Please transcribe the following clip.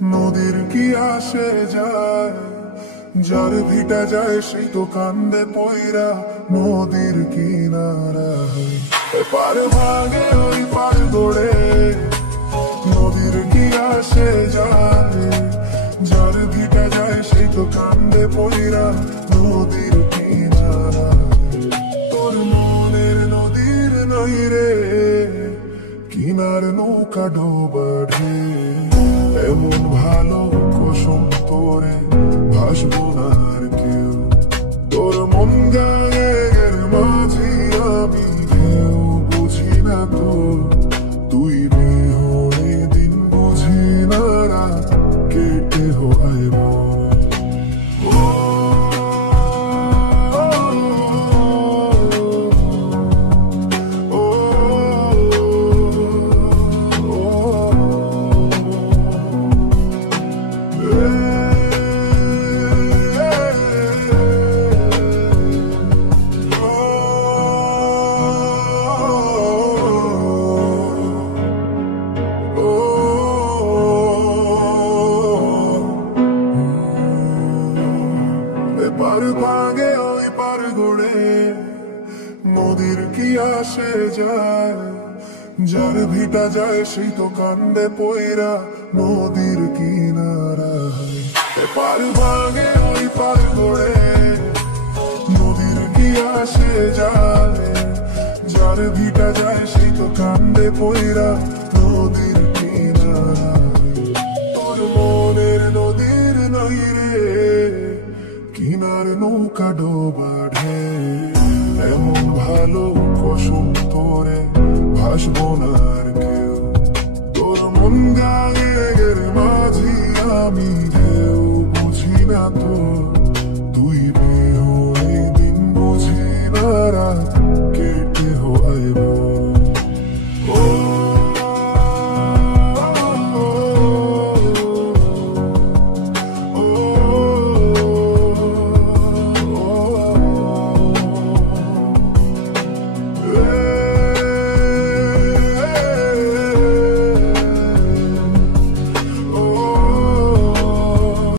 নদীর কি আসে যায়, যার ভিটা যায় সেই তো কান্দে পইরা নদীর কিনারায়। এপার ভাগে ওই পার দৌড়ে, নদীর কি আসে যায়, যার ভিটা যায় সেই তো কান্দে পইরা নদীর কিনারায়। তোর মনের নদীর নই রে, কিনার নৌকা ডোবাঢে, এমন ভালো কসম তোরে ভাসবো না আর কেউ। তোর মন গায়ের মাঝি আমি কেউ বুঝি না তো, তুই বিহনে দিন বুঝি না রাত কেটে হয় মন। এপার ভাগে ওই পার গড়ে, নদীর কি আসে যায়, যার ভিটা যায় সেই তো কান্দে পইরা নদীর কিনারায়। এপার ভাগে ওই পার গড়ে, নদীর কি আসে যায়, যার ভিটা যায় সেই তো কান্দে পইরা নদীর কিনারায়। তোর মনের নদীর নই রে, কিনার নৌকা ডোবাঢে, এমন ভালো কসম তোরে ভাসবো না আর কেউ। তোর মন গায়ের মাঝি আমি ঢেউ বুঝি না তো, তুই বিহনে দিন বুঝি না রাত কেটে হয় মন।